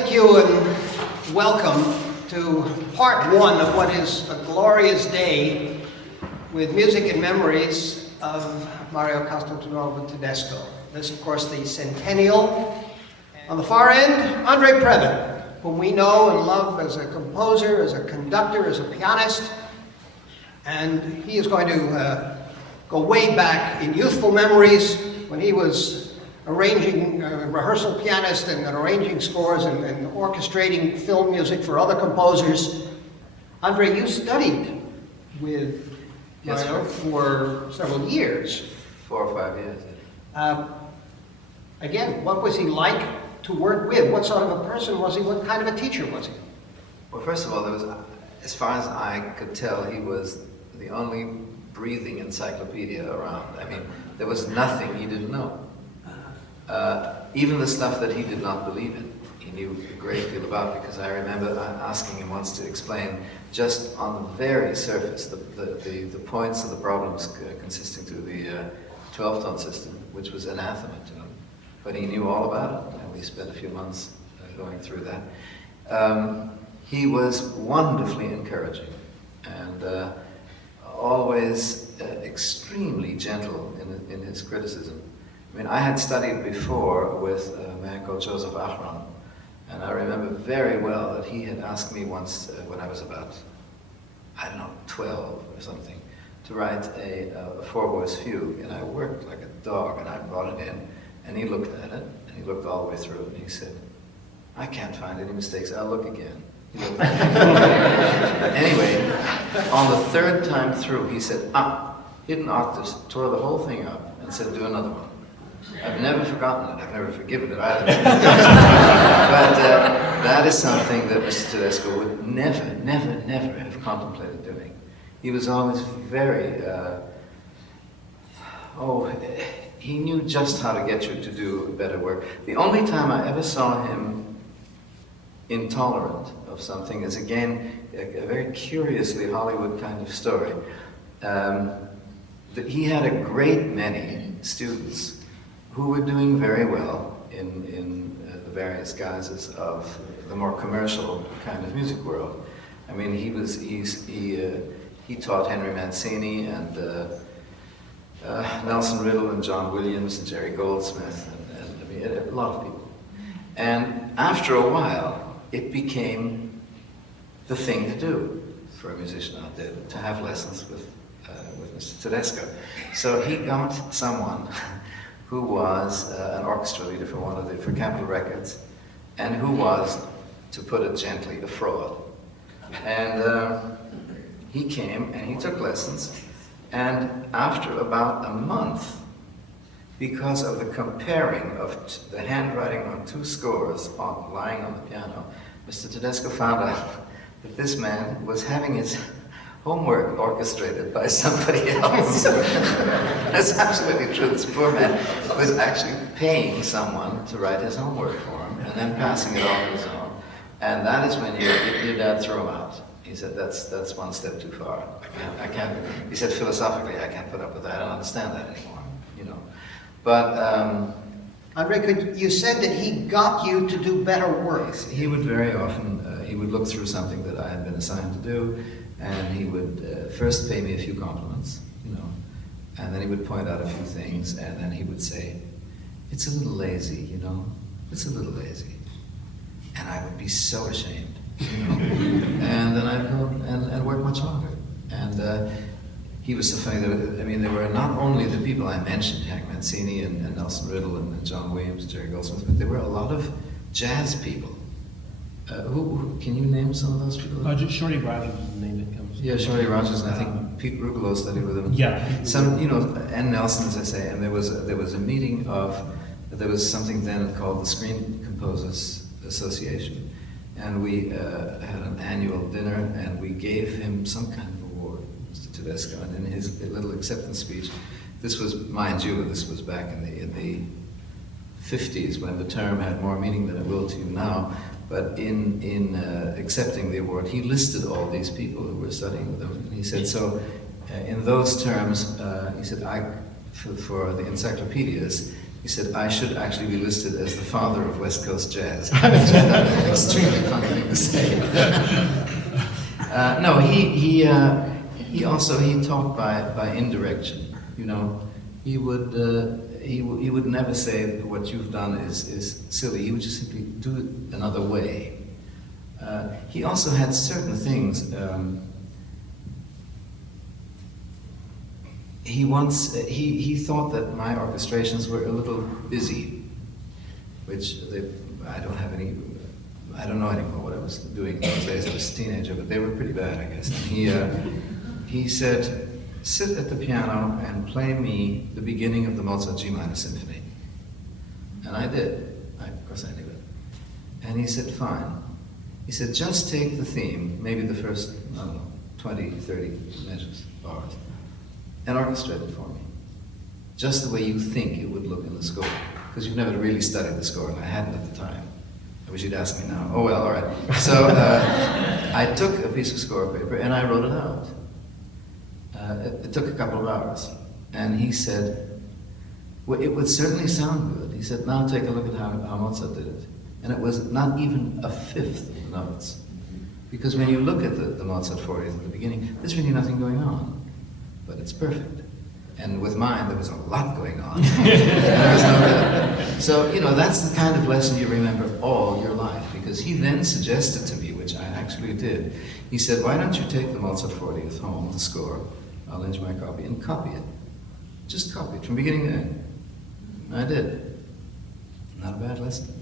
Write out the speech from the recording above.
thank you and welcome to part one of what is a glorious day with music and memories of Mario Castelnuovo-Tedesco. This, of course, the centennial. On the far end, André Previn, whom we know and love as a composer, as a conductor, as a pianist. And he is going to go way back in youthful memories when he was arranging rehearsal pianist and arranging scores and orchestrating film music for other composers. André, you studied with Mario for several years. 4 or 5 years. Again, what was he like to work with? What sort of a person was he? What kind of a teacher was he? Well, first of all, there was, as far as I could tell, he was the only breathing encyclopedia around. I mean, there was nothing he didn't know. Even the stuff that he did not believe in, he knew a great deal about, because I remember asking him once to explain just on the very surface the points of the problems consisting to the 12-tone system, which was anathema to him. But he knew all about it, and we spent a few months going through that. He was wonderfully encouraging and always extremely gentle in his criticism. I mean, I had studied before with a man called Joseph Achron, and I remember very well that he had asked me once when I was about, I don't know, 12 or something, to write a four-voice fugue, and I worked like a dog, and I brought it in, and he looked at it, and he looked all the way through it, and he said, "I can't find any mistakes, I'll look again." He looked at it. Anyway, on the third time through, he said, hidden octaves, tore the whole thing up, and said, "Do another one." I've never forgotten it, I've never forgiven it either. But that is something that Mr. Tedesco would never have contemplated doing. He was always very, he knew just how to get you to do better work. The only time I ever saw him intolerant of something is, again, a very curiously Hollywood kind of story. That he had a great many students who were doing very well in the various guises of the more commercial kind of music world. I mean, he taught Henry Mancini and Nelson Riddle and John Williams and Jerry Goldsmith and I mean, a lot of people. And after a while, it became the thing to do for a musician out there, to have lessons with Mr. Tedesco. So he got someone who was an orchestra leader for Cambria Records, and who was, to put it gently, a fraud. And he came and he took lessons, and after about a month, because of the comparing of the handwriting on 2 scores lying on the piano, Mr. Tedesco found out that this man was having his homework orchestrated by somebody else. That's absolutely true. This poor man was actually paying someone to write his homework for him and then passing it on his own. And that is when your dad threw him out. He said, that's one step too far. I can't. He said, philosophically, I can't put up with that. I don't understand that anymore, you know. But André, you said that he got you to do better work. He would very often, he would look through something that I had been assigned to do, and he would first pay me a few compliments, you know, and then he would point out a few things, and then he would say, "It's a little lazy, you know, it's a little lazy." And I would be so ashamed, you know, and then I'd go and work much harder. And he was so funny that, I mean, there were not only the people I mentioned, Hank Mancini and Nelson Riddle and John Williams, Jerry Goldsmith, but there were a lot of jazz people. Who can you name some of those people? Shorty Rogers is the name that comes. Yeah, Shorty Rogers, and I think Pete Rugolo studied with him. Yeah. Some, you know, and Nelson, as I say, and there was a meeting there was something then called the Screen Composers Association, and we had an annual dinner, and we gave him some kind of award, Mr. Tedesco, and in his little acceptance speech, this was, mind you, this was back in the 50s when the term had more meaning than it will to you now. But in accepting the award, he listed all these people who were studying with him. And he said, so in those terms, he said, for the encyclopedias, He said, I should actually be listed as the father of West Coast jazz. Which I thought was an extremely funny thing to say. No, he also taught by indirection. You know, he would never say what you've done is silly. He would just simply do it another way. He also had certain things. He thought that my orchestrations were a little busy, which I don't know anymore what I was doing in those days. I was a teenager, but they were pretty bad, I guess. And he said, sit at the piano and play me the beginning of the Mozart G minor symphony. And I did. Of course I knew it. And he said, fine. He said, just take the theme, maybe the first, I don't know, 20, 30 measures, bars, and orchestrate it for me. Just the way you think it would look in the score. Because you've never really studied the score, and I hadn't at the time. I wish you'd ask me now. Oh, well, all right. So I took a piece of score paper and I wrote it out. It took a couple of hours. And he said, well, it would certainly sound good. He said, now take a look at how Mozart did it. And it was not even a fifth of the notes. Because when you look at the Mozart 40th at the beginning, there's really nothing going on. But it's perfect. And with mine, there was a lot going on. There was no rhythm. So, you know, that's the kind of lesson you remember all your life. Because he then suggested to me, which I actually did, he said, why don't you take the Mozart 40th home, the score, I'll lend you my copy, and copy it. Just copy it from beginning to end. And I did. Not a bad lesson.